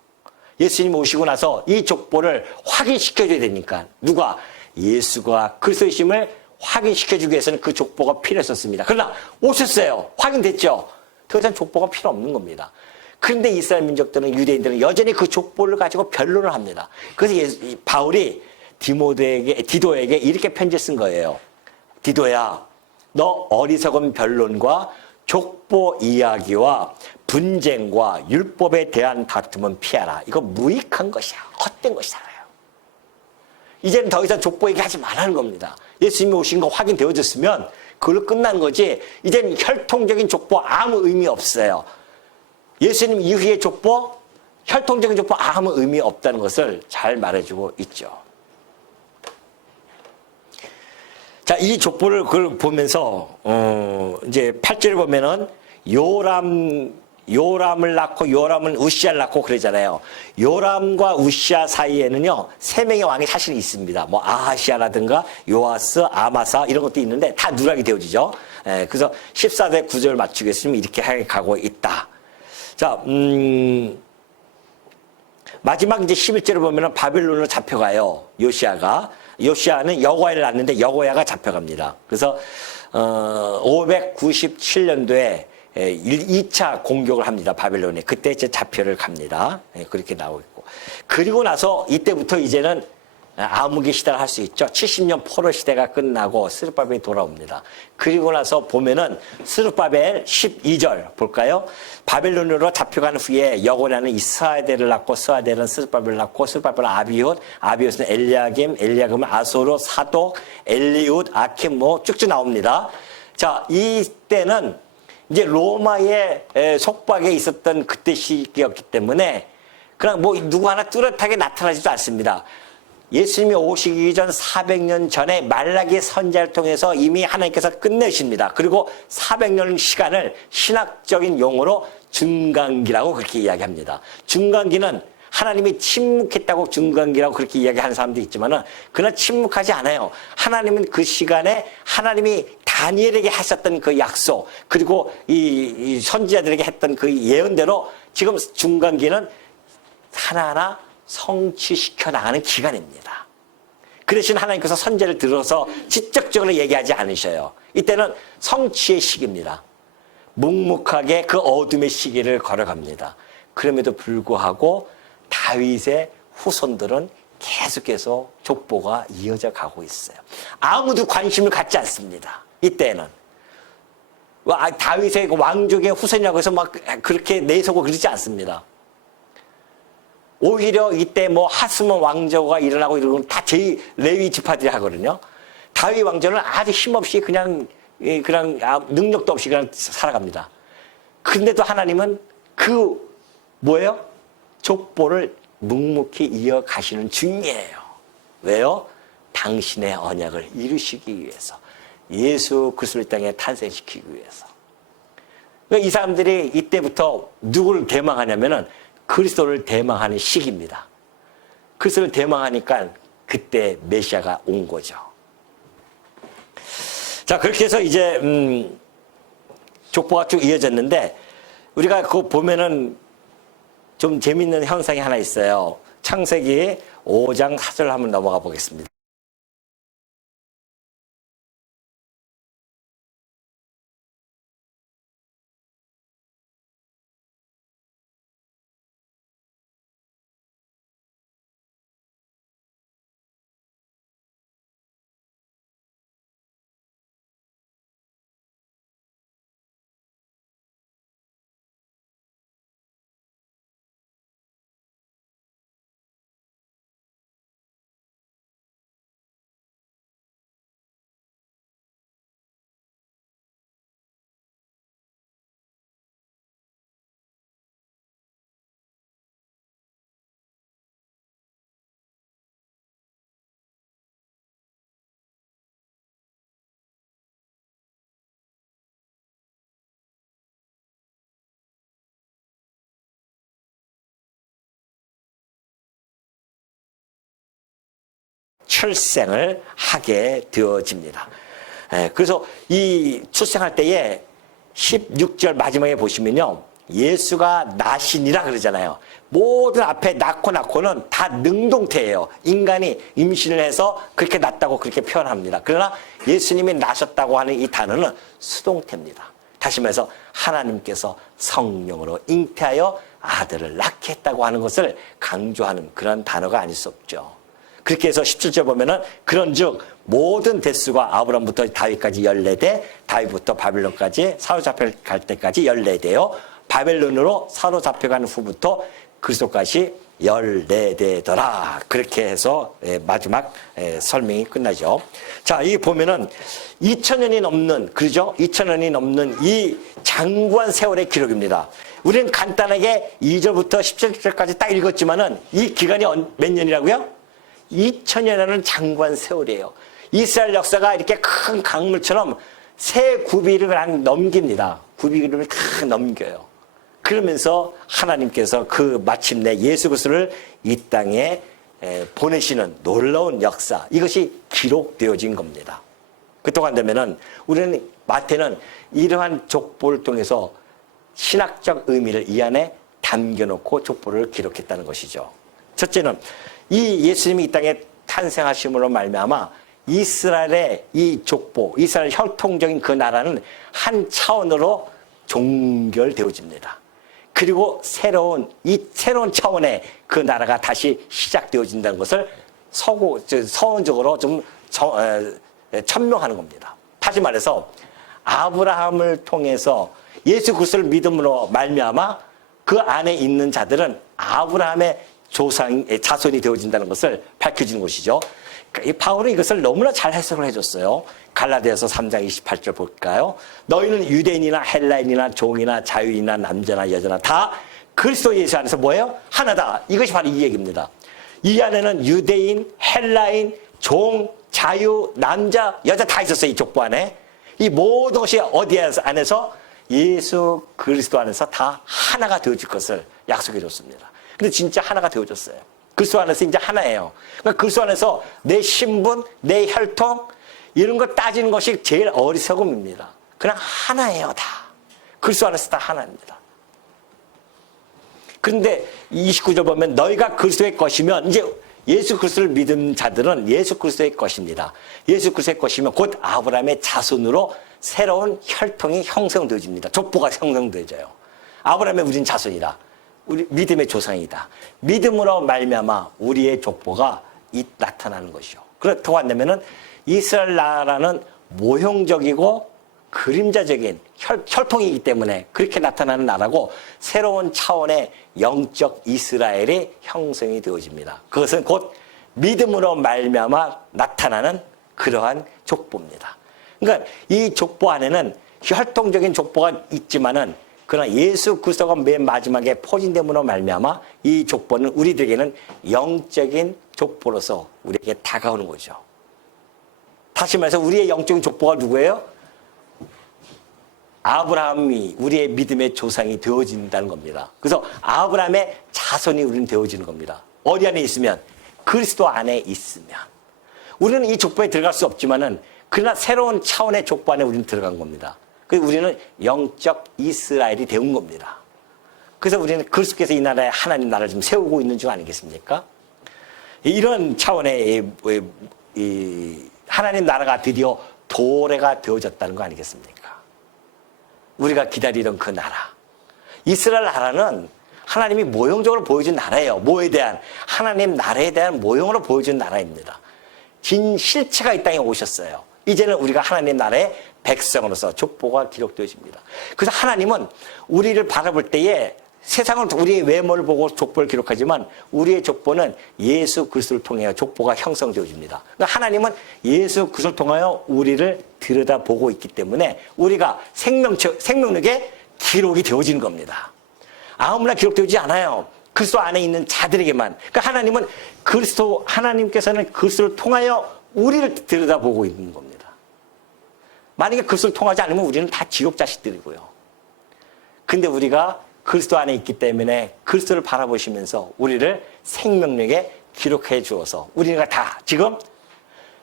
예수님 오시고 나서 이 족보를 확인시켜줘야 되니까 누가 예수가 그리스도이심을 확인시켜주기 위해서는 그 족보가 필요했었습니다. 그러나 오셨어요. 확인됐죠. 더 이상 족보가 필요 없는 겁니다. 그런데 이스라엘 민족들은 유대인들은 여전히 그 족보를 가지고 변론을 합니다. 그래서 바울이 디도에게 이렇게 편지 쓴 거예요. 디도야, 너 어리석은 변론과 족보 이야기와 분쟁과 율법에 대한 다툼은 피하라. 이거 무익한 것이야. 헛된 것이잖아요. 이제는 더 이상 족보 얘기하지 말라는 겁니다. 예수님이 오신 거 확인되어졌으면 그걸로 끝난 거지. 이제는 혈통적인 족보 아무 의미 없어요. 예수님 이후의 족보, 혈통적인 족보 아무 의미 없다는 것을 잘 말해주고 있죠. 자, 이 족보를 그걸 보면서 이제 8절을 보면은 요람을 낳고 요람은 우시아를 낳고 그러잖아요. 요람과 우시아 사이에는요 3명의 왕이 사실 있습니다. 뭐 아하시아라든가 요아스, 아마사 이런 것도 있는데 다 누락이 되어지죠. 그래서 14대 9절 맞추겠으면 이렇게 가고 있다. 자, 마지막 이제 11절을 보면은 바빌론으로 잡혀가요. 요시아는 여고야를 낳는데 여고야가 잡혀갑니다. 그래서 597년도에 2차 공격을 합니다. 바빌론에. 그때 이제 잡혀를 갑니다. 그렇게 나오고 있고. 그리고 나서 이때부터 이제는 암흑의 시대를 할 수 있죠. 70년 포로 시대가 끝나고 스룹바벨이 돌아옵니다. 그리고 나서 보면은 스룹바벨 12절 볼까요? 바벨론으로 잡혀간 후에 여고냐는 이스라엘을 낳고 스라델은 스룹바벨을 낳고 스룹바벨은 아비훗, 아비훗은 엘리야김, 엘리야김은 아소로, 사독, 엘리훗, 아킴 뭐 쭉쭉 나옵니다. 자, 이때는 이제 로마의 속박에 있었던 그때 시기였기 때문에 그냥 뭐 누구 하나 뚜렷하게 나타나지도 않습니다. 예수님이 오시기 전 400년 전에 말라기 선지자를 통해서 이미 하나님께서 끝내십니다. 그리고 400년 시간을 신학적인 용어로 중간기라고 그렇게 이야기합니다. 중간기는 하나님이 침묵했다고 중간기라고 그렇게 이야기하는 사람도 있지만은 그러나 침묵하지 않아요. 하나님은 그 시간에 하나님이 다니엘에게 하셨던 그 약속 그리고 이 선지자들에게 했던 그 예언대로 지금 중간기는 하나하나 성취시켜 나가는 기간입니다. 그 대신 하나님께서 선지자를 들어서 직접적으로 얘기하지 않으셔요. 이때는 성취의 시기입니다. 묵묵하게 그 어둠의 시기를 걸어갑니다. 그럼에도 불구하고 다윗의 후손들은 계속해서 족보가 이어져 가고 있어요. 아무도 관심을 갖지 않습니다. 이때는. 다윗의 왕족의 후손이라고 해서 막 그렇게 내세우고 그러지 않습니다. 오히려 이때 뭐 하스몬 왕조가 일어나고 이런 건 다 레위 지파들이 하거든요. 다윗 왕조는 아주 힘없이 그냥 능력도 없이 그냥 살아갑니다. 근데도 하나님은 뭐예요? 족보를 묵묵히 이어가시는 중이에요. 왜요? 당신의 언약을 이루시기 위해서. 예수 그리스도를 땅에 탄생시키기 위해서. 이 사람들이 이때부터 누구를 대망하냐면은 그리스도를 대망하는 시기입니다. 그리스도를 대망하니까 그때 메시아가 온 거죠. 자, 그렇게 해서 이제 족보가 쭉 이어졌는데 우리가 그거 보면은 좀 재밌는 현상이 하나 있어요. 창세기 5장 4절 한번 넘어가 보겠습니다. 출생을 하게 되어집니다. 그래서 이 출생할 때에 16절 마지막에 보시면요. 예수가 나시니라 그러잖아요. 모든 앞에 낳고는 다 능동태예요. 인간이 임신을 해서 그렇게 낳았다고 그렇게 표현합니다. 그러나 예수님이 나셨다고 하는 이 단어는 수동태입니다. 다시 말해서 하나님께서 성령으로 잉태하여 아들을 낳게 했다고 하는 것을 강조하는 그런 단어가 아닐 수 없죠. 그렇게 해서 17절 보면은 그런즉 모든 대수가 아브라함부터 다윗까지 14대, 다윗부터 바벨론까지 사로잡혀갈 때까지 14대요. 바벨론으로 사로잡혀간 후부터 그리스도까지 14대더라. 그렇게 해서 마지막 설명이 끝나죠. 자, 이 보면은 2000년이 넘는, 그러죠? 2000년이 넘는 이 장구한 세월의 기록입니다. 우리는 간단하게 2절부터 17절까지 딱 읽었지만은 이 기간이 몇 년이라고요? 2000년이라는 장구한 세월이에요. 이스라엘 역사가 이렇게 큰 강물처럼 새 구비를 그냥 넘깁니다. 구비를 다 넘겨요. 그러면서 하나님께서 그 마침내 예수 그리스도를 이 땅에 보내시는 놀라운 역사, 이것이 기록되어진 겁니다. 그동안 되면은 우리는 마태는 이러한 족보를 통해서 신학적 의미를 이 안에 담겨놓고 족보를 기록했다는 것이죠. 첫째는 이 예수님이 이 땅에 탄생하심으로 말미암아 이스라엘의 이 족보, 이스라엘 혈통적인 그 나라는 한 차원으로 종결되어집니다. 그리고 새로운 차원의 그 나라가 다시 시작되어진다는 것을 서원적으로 좀 천명하는 겁니다. 다시 말해서 아브라함을 통해서 예수 그리스도를 믿음으로 말미암아 그 안에 있는 자들은 아브라함의 자손이 되어진다는 것을 밝혀지는 것이죠. 이 바울은 이것을 너무나 잘 해석을 해줬어요. 갈라디아서 3장 28절 볼까요? 너희는 유대인이나 헬라인이나 종이나 자유인이나 남자나 여자나 다 그리스도 예수 안에서 뭐예요? 하나다. 이것이 바로 이 얘기입니다. 이 안에는 유대인, 헬라인, 종, 자유, 남자, 여자 다 있었어요. 이 족보 안에. 이 모든 것이 어디 안에서? 예수 그리스도 안에서 다 하나가 되어질 것을 약속해 줬습니다. 근데 진짜 하나가 되어졌어요. 그리스도 안에서 이제 하나예요. 그러니까 그리스도 안에서 내 신분, 내 혈통 이런 거 따지는 것이 제일 어리석음입니다. 그냥 하나예요, 다. 그리스도 안에서 다 하나입니다. 그런데 29절 보면 너희가 그리스도의 것이면 이제 예수 그리스도를 믿은 자들은 예수 그리스도의 것입니다. 예수 그리스도의 것이면 곧 아브라함의 자손으로 새로운 혈통이 형성되어집니다. 족보가 형성되어져요. 아브라함의 우린 자손이다. 우리 믿음의 조상이다. 믿음으로 말미암아 우리의 족보가 나타나는 것이요. 그렇다고 한다면은 이스라엘 나라는 모형적이고 그림자적인 혈통이기 때문에 그렇게 나타나는 나라고 새로운 차원의 영적 이스라엘이 형성이 되어집니다. 그것은 곧 믿음으로 말미암아 나타나는 그러한 족보입니다. 그러니까 이 족보 안에는 혈통적인 족보가 있지만은 그러나 예수 그리스도가 맨 마지막에 포진됨으로 말미암아 이 족보는 우리들에게는 영적인 족보로서 우리에게 다가오는 거죠. 다시 말해서 우리의 영적인 족보가 누구예요? 아브라함이 우리의 믿음의 조상이 되어진다는 겁니다. 그래서 아브라함의 자손이 우리는 되어지는 겁니다. 어디 안에 있으면? 그리스도 안에 있으면. 우리는 이 족보에 들어갈 수 없지만은 그러나 새로운 차원의 족보 안에 우리는 들어간 겁니다. 그래서 우리는 영적 이스라엘이 되온 겁니다. 그래서 우리는 그리스도께서 이 나라에 하나님 나라를 지금 세우고 있는 중 아니겠습니까? 이런 차원의 하나님 나라가 드디어 도래가 되어졌다는 거 아니겠습니까? 우리가 기다리던 그 나라. 이스라엘 나라는 하나님이 모형적으로 보여준 나라예요. 뭐에 대한? 하나님 나라에 대한 모형으로 보여준 나라입니다. 진 실체가 이 땅에 오셨어요. 이제는 우리가 하나님 나라의 백성으로서 족보가 기록되어집니다. 그래서 하나님은 우리를 바라볼 때에 세상은 우리의 외모를 보고 족보를 기록하지만 우리의 족보는 예수 그리스도를 통하여 족보가 형성되어집니다. 그러니까 하나님은 예수 그리스도를 통하여 우리를 들여다보고 있기 때문에 우리가 생명력에 기록이 되어지는 겁니다. 아무나 기록되지 않아요. 그리스도 안에 있는 자들에게만. 그러니까 하나님께서는 그리스도를 통하여 우리를 들여다보고 있는 겁니다. 만약에 그리스도를 통하지 않으면 우리는 다 지옥 자식들이고요. 근데 우리가 그리스도 안에 있기 때문에 그리스도를 바라보시면서 우리를 생명력에 기록해 주어서 우리가 다 지금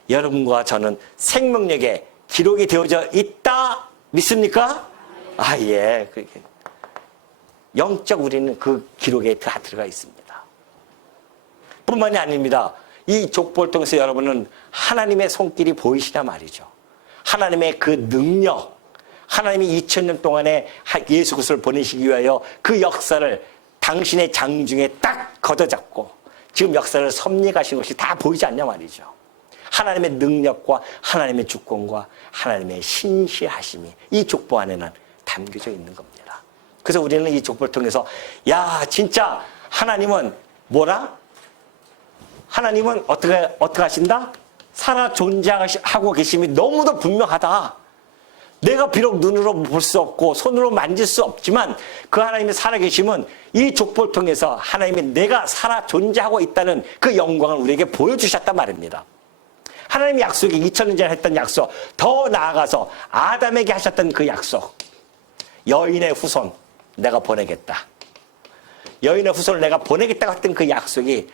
여러분과 저는 생명력에 기록이 되어져 있다 믿습니까? 아, 예. 영적 우리는 그 기록에 다 들어가 있습니다. 뿐만이 아닙니다. 이 족보를 통해서 여러분은 하나님의 손길이 보이시나 말이죠. 하나님의 그 능력, 하나님이 2000년 동안에 예수 그리스도를 보내시기 위하여 그 역사를 당신의 장중에 딱 걷어잡고 지금 역사를 섭리하신 것이 다 보이지 않냐 말이죠. 하나님의 능력과 하나님의 주권과 하나님의 신실하심이 이 족보 안에는 담겨져 있는 겁니다. 그래서 우리는 이 족보를 통해서 야, 진짜 하나님은 뭐라? 하나님은 어떻게 하신다? 살아 존재하고 계심이 너무도 분명하다. 내가 비록 눈으로 볼 수 없고 손으로 만질 수 없지만 그 하나님의 살아계심은 이 족보를 통해서 하나님이 내가 살아 존재하고 있다는 그 영광을 우리에게 보여주셨단 말입니다. 하나님의 약속이 2000년 전에 했던 약속, 더 나아가서 아담에게 하셨던 그 약속, 여인의 후손 내가 보내겠다. 여인의 후손을 내가 보내겠다고 했던 그 약속이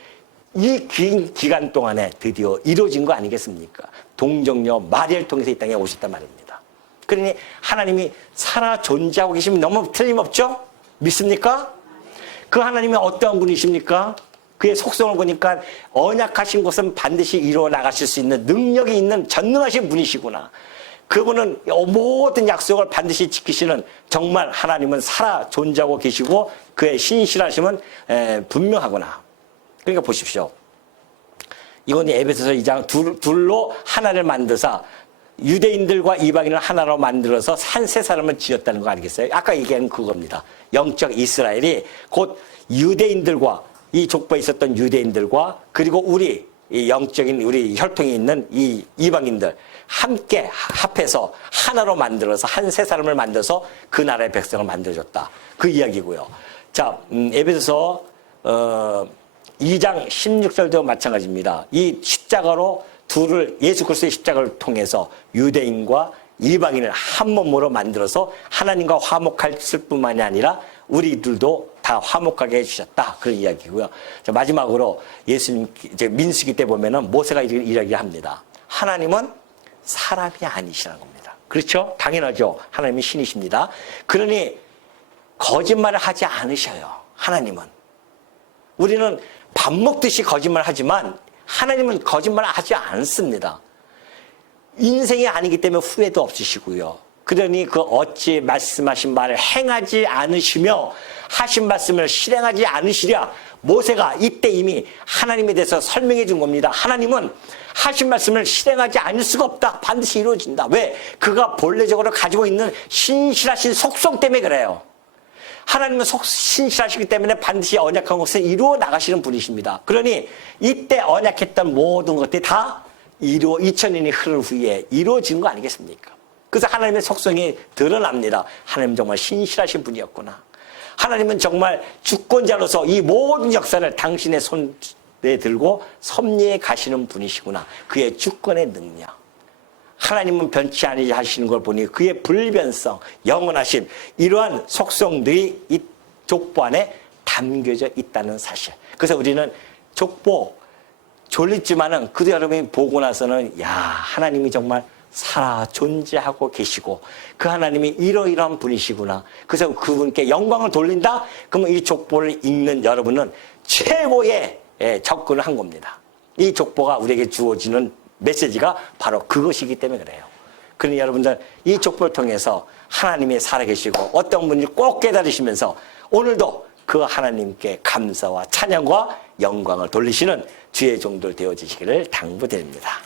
이 긴 기간 동안에 드디어 이루어진 거 아니겠습니까? 동정녀 마리아를 통해서 이 땅에 오셨단 말입니다. 그러니 하나님이 살아 존재하고 계시면 너무 틀림없죠? 믿습니까? 그 하나님이 어떠한 분이십니까? 그의 속성을 보니까 언약하신 것은 반드시 이루어 나가실 수 있는 능력이 있는 전능하신 분이시구나. 그분은 모든 약속을 반드시 지키시는 정말 하나님은 살아 존재하고 계시고 그의 신실하심은 분명하구나. 그러니까 보십시오. 이건 에베소서 2장 둘로 하나를 만드사 유대인들과 이방인을 하나로 만들어서 한 세 사람을 지었다는 거 아니겠어요? 아까 얘기한 그겁니다. 영적 이스라엘이 곧 유대인들과 이 족보에 있었던 유대인들과 그리고 우리 이 영적인 우리 혈통이 있는 이 이방인들 함께 합해서 하나로 만들어서 한 세 사람을 만들어서 그 나라의 백성을 만들어줬다. 그 이야기고요. 자, 에베소서 2장 16절도 마찬가지입니다. 이 십자가로 예수 그리스도의 십자가를 통해서 유대인과 이방인을 한 몸으로 만들어서 하나님과 화목했을 뿐만이 아니라 우리들도 다 화목하게 해주셨다. 그런 이야기고요. 자, 마지막으로 예수님 이제 민수기 때 보면은 모세가 이런 이야기를 합니다. 하나님은 사람이 아니시라는 겁니다. 그렇죠? 당연하죠. 하나님이 신이십니다. 그러니 거짓말을 하지 않으셔요. 하나님은. 우리는 밥 먹듯이 거짓말을 하지만 하나님은 거짓말을 하지 않습니다. 인생이 아니기 때문에 후회도 없으시고요. 그러니 그 어찌 말씀하신 말을 행하지 않으시며 하신 말씀을 실행하지 않으시랴. 모세가 이때 이미 하나님에 대해서 설명해 준 겁니다. 하나님은 하신 말씀을 실행하지 않을 수가 없다. 반드시 이루어진다. 왜? 그가 본래적으로 가지고 있는 신실하신 속성 때문에 그래요. 하나님은 신실하시기 때문에 반드시 언약한 것을 이루어 나가시는 분이십니다. 그러니 이때 언약했던 모든 것들이 다 2000년이 흐른 후에 이루어진 거 아니겠습니까? 그래서 하나님의 속성이 드러납니다. 하나님 정말 신실하신 분이었구나. 하나님은 정말 주권자로서 이 모든 역사를 당신의 손에 들고 섭리해 가시는 분이시구나. 그의 주권의 능력. 하나님은 변치 아니하시는 걸 보니 그의 불변성, 영원하신 이러한 속성들이 이 족보 안에 담겨져 있다는 사실. 그래서 우리는 족보 졸립지만은 그도 여러분이 보고 나서는 야, 하나님이 정말 살아 존재하고 계시고 그 하나님이 이러이러한 분이시구나. 그래서 그분께 영광을 돌린다? 그러면 이 족보를 읽는 여러분은 최고의 접근을 한 겁니다. 이 족보가 우리에게 주어지는 메시지가 바로 그것이기 때문에 그래요. 그러니 여러분들 이 족보를 통해서 하나님이 살아계시고 어떤 분인지 꼭 깨달으시면서 오늘도 그 하나님께 감사와 찬양과 영광을 돌리시는 주의 종들 되어지시기를 당부드립니다.